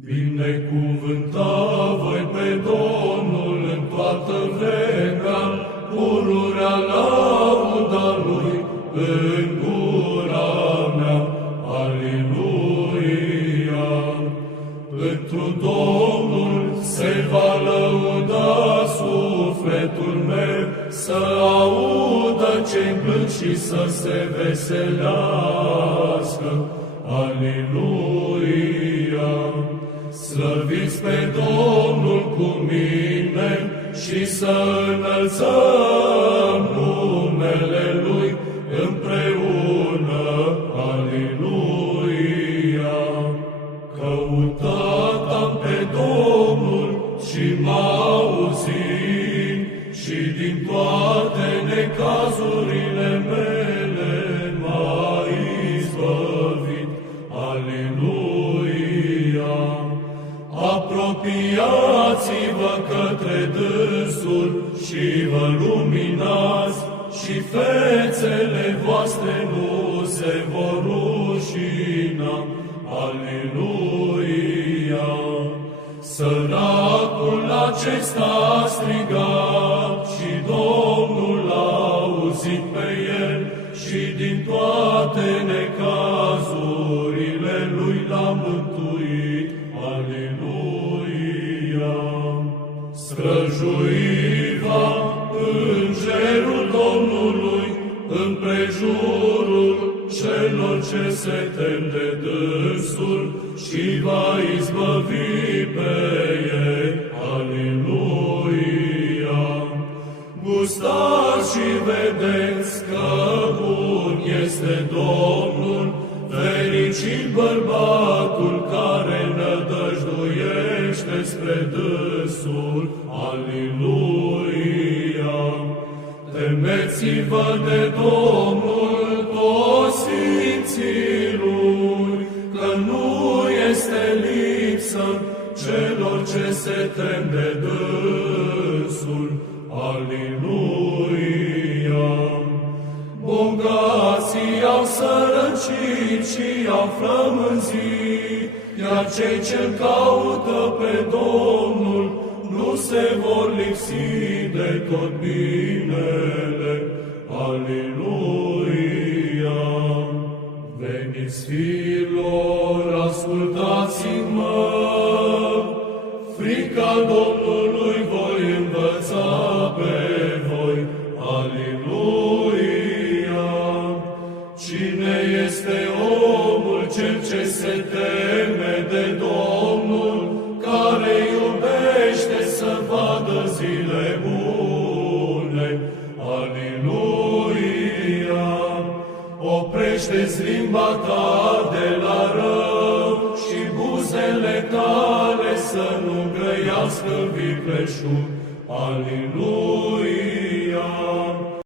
Binecuvânta voi pe Domnul în toată vremea, pururea lauda Lui în gura mea. Aleluia! Întru Domnul se va lăuda sufletul meu, să audă ce-i plâng și să se veselească. Aleluia! Slăviți pe Domnul cu mine și să înălțăm numele Lui împreună. Aleluia! Căutat am pe Domnul și m-a auzit și din toate necazurile mele m-a izbăvit. Aleluia! Apropiați-vă către dânsul și vă luminați, și fețele voastre nu se vor rușina. Aleluia! Săracul acesta a strigat și Domnul l-a auzit pe el și din toate necazurile lui l-a mântuit. Aleluia! Străjuiva îngerul Domnului împrejurul celor ce se tem de dânsul și va izbăvi pe ei. Aleluia! Gustați și vedeți că bun este Domnul, fericit bărbatul care nădăjduiește spre dânsul. Aleluia! Temeți-vă de Domnul, toți sfinții Lui, că nu este lipsă celor ce se tem de dânsul. Aleluia! Bogații au sărăcit și au flămânzit, iar cei ce-L caută pe Domnul nu se vor lipsi de tot binele. Aleluia! Veniți, fiilor, ascultați-mă, frica Domnului voi învăța pe voi. Aleluia! Cine este omul cel ce se teme de Domnul, care iubește să vadă zile bune? Aleluia! Oprește-ți limba ta de la rău și buzele tale să nu grăiască vicleșug. Aleluia!